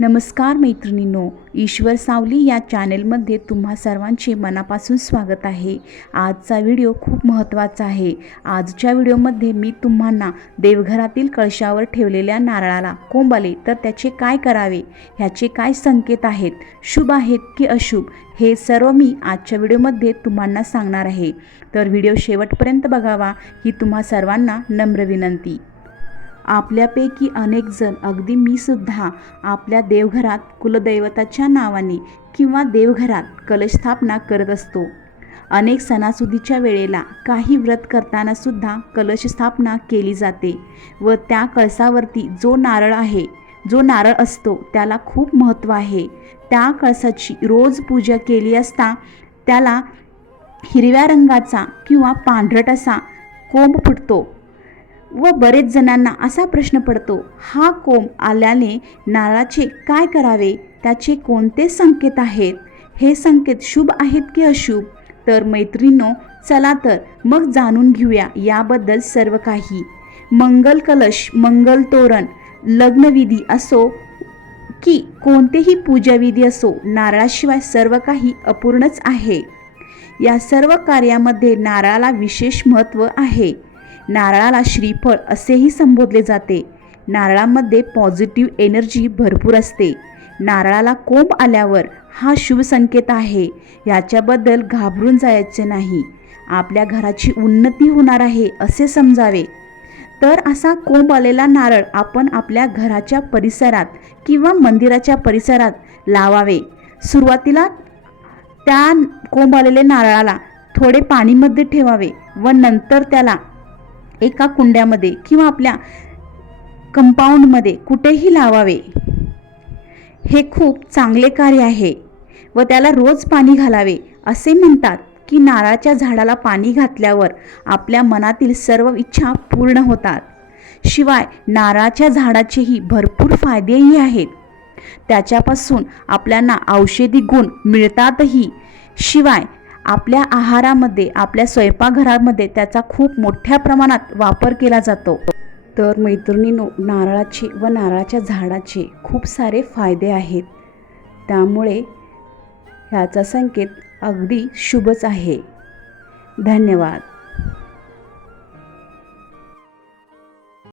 नमस्कार मैत्रिणींनो ईश्वर सावली या चॅनेलमध्ये तुम्हा सर्वांचे मनापासून स्वागत आहे. आजचा व्हिडिओ खूप महत्त्वाचा आहे. आजच्या व्हिडिओमध्ये मी तुम्हाला देवघरातील कळशावर ठेवलेल्या नारळाला कोंब आले तर त्याचे काय करावे? ह्याचे काय संकेत आहेत? शुभ आहेत की अशुभ? हे सर्व मी आजच्या व्हिडिओमध्ये तुम्हाला सांगणार आहे. तर व्हिडिओ शेवटपर्यंत बघावा ही तुम्हा सर्वांना नम्र विनंती. आपल्यापैकी अनेक जण अगदी मी सुद्धा आपल्या देवघरात कुलदैवताच्या नावाने किंवा देवघरात कलशस्थापना करत असतो. अनेक सणासुदीच्या वेळेला काही व्रत करताना सुद्धा कलश स्थापना केली जाते व त्या कळसावरती जो नारळ आहे जो नारळ असतो त्याला खूप महत्त्व आहे. त्या कळसाची रोज पूजा केली असता त्याला हिरव्या रंगाचा किंवा पांढरट असा कोंब फुटतो. व बरेच जणांना असा प्रश्न पडतो हा कोंब आल्याने नारळाचे काय करावे? त्याचे कोणते संकेत आहेत? हे संकेत शुभ आहेत की अशुभ तर मैत्रिणींनो चला तर मग जाणून घेऊया याबद्दल सर्व काही. मंगल कलश मंगल तोरण लग्नविधी असो की कोणतेही पूजाविधी असो नारळाशिवाय सर्व काही अपूर्णच आहे. या सर्व कार्यामध्ये नारळाला विशेष महत्त्व आहे. नारळाला श्रीफळ असेही संबोधले जाते. नारळामध्ये पॉझिटिव्ह एनर्जी भरपूर असते. नारळाला कोंब आल्यावर हा शुभ संकेत आहे. याच्याबद्दल घाबरून जायचे नाही. आपल्या घराची उन्नती होणार आहे असे समजावे. तर असा कोंब आलेला नारळ आपण आपल्या घराच्या परिसरात किंवा मंदिराच्या परिसरात लावावे. सुरुवातीला त्या कोंब आलेल्या नारळाला थोडे पाणीमध्ये ठेवावे व नंतर त्याला एका कुंड्यामध्ये किंवा आपल्या कंपाऊंडमध्ये कुठेही लावावे. हे खूप चांगले कार्य आहे व त्याला रोज पाणी घालावे असे म्हणतात की नारळाच्या झाडाला पाणी घातल्यावर आपल्या मनातील सर्व इच्छा पूर्ण होतात. शिवाय नारळाच्या झाडाचेही भरपूर फायदेही आहेत. त्याच्यापासून आपल्याला औषधी गुण मिळतातही. शिवाय आपल्या आहारामध्ये आपल्या स्वयंपाकघरामध्ये त्याचा खूप मोठ्या प्रमाणात वापर केला जातो. तर मैत्रिणीनो नारळाचे व नारळाच्या झाडाचे खूप सारे फायदे आहेत. त्यामुळे ह्याचा संकेत अगदी शुभच आहे. धन्यवाद.